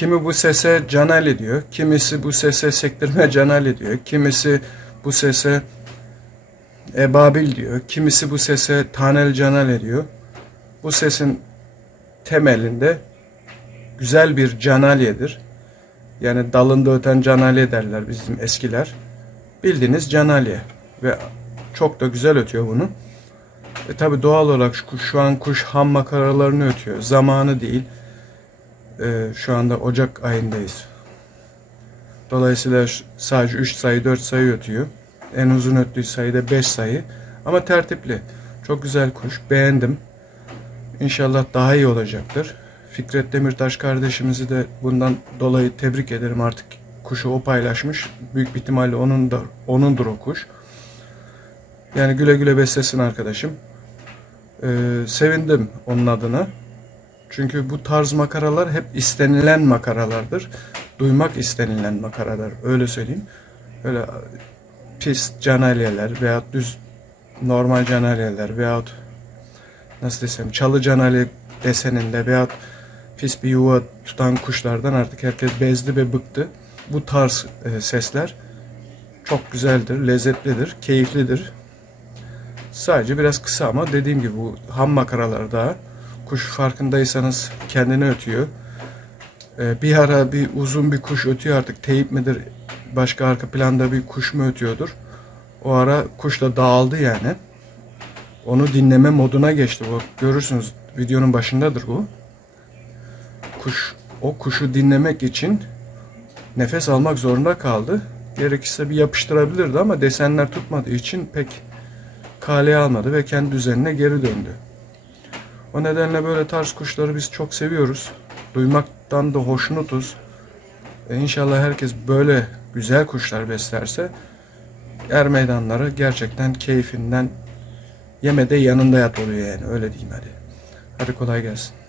kimi bu sese canal diyor, kimisi bu sese sektirme canal diyor, kimisi bu sese ebabil diyor, kimisi bu sese tanel canal ediyor. Bu sesin temelinde güzel bir canalyedir. Yani dalında öten canalye derler bizim eskiler. Bildiğiniz canalye ve çok da güzel ötüyor bunu. E tabi doğal olarak şu, şu an kuş ham makaralarını ötüyor. Zamanı değil. E, şu anda Ocak ayındayız. Dolayısıyla sadece 3 sayı 4 sayı ötüyor. En uzun öttüğü sayı da 5 sayı. Ama tertipli. Çok güzel kuş. Beğendim. İnşallah daha iyi olacaktır. Fikret Demirtaş kardeşimizi de bundan dolayı tebrik ederim artık. Kuşu o paylaşmış. Büyük bir ihtimalle onun da onundur o kuş. Yani güle güle beslesin arkadaşım. Ee, sevindim onun adına. Çünkü bu tarz makaralar hep istenilen makaralardır. Duymak istenilen makaralar. Öyle söyleyeyim. Öyle pis canalyeler veyahut düz normal canalyeler veyahut nasıl desem çalı canalye deseninde veyahut pis bir yuva tutan kuşlardan artık herkes bezdi ve bıktı. Bu tarz e, sesler çok güzeldir, lezzetlidir, keyiflidir. Sadece biraz kısa ama dediğim gibi bu ham makaralar daha kuş farkındaysanız kendini ötüyor. Ee, bir ara bir uzun bir kuş ötüyor artık teyip midir başka arka planda bir kuş mu ötüyordur. O ara kuş da dağıldı yani. Onu dinleme moduna geçti. Bu görürsünüz videonun başındadır bu. Kuş o kuşu dinlemek için nefes almak zorunda kaldı. Gerekirse bir yapıştırabilirdi ama desenler tutmadığı için pek kaleye almadı ve kendi düzenine geri döndü. O nedenle böyle tarz kuşları biz çok seviyoruz. Duymaktan da hoşnutuz. E inşallah herkes böyle güzel kuşlar beslerse er meydanları gerçekten keyfinden yemede yanında yat oluyor yani öyle diyeyim hadi. Hadi kolay gelsin.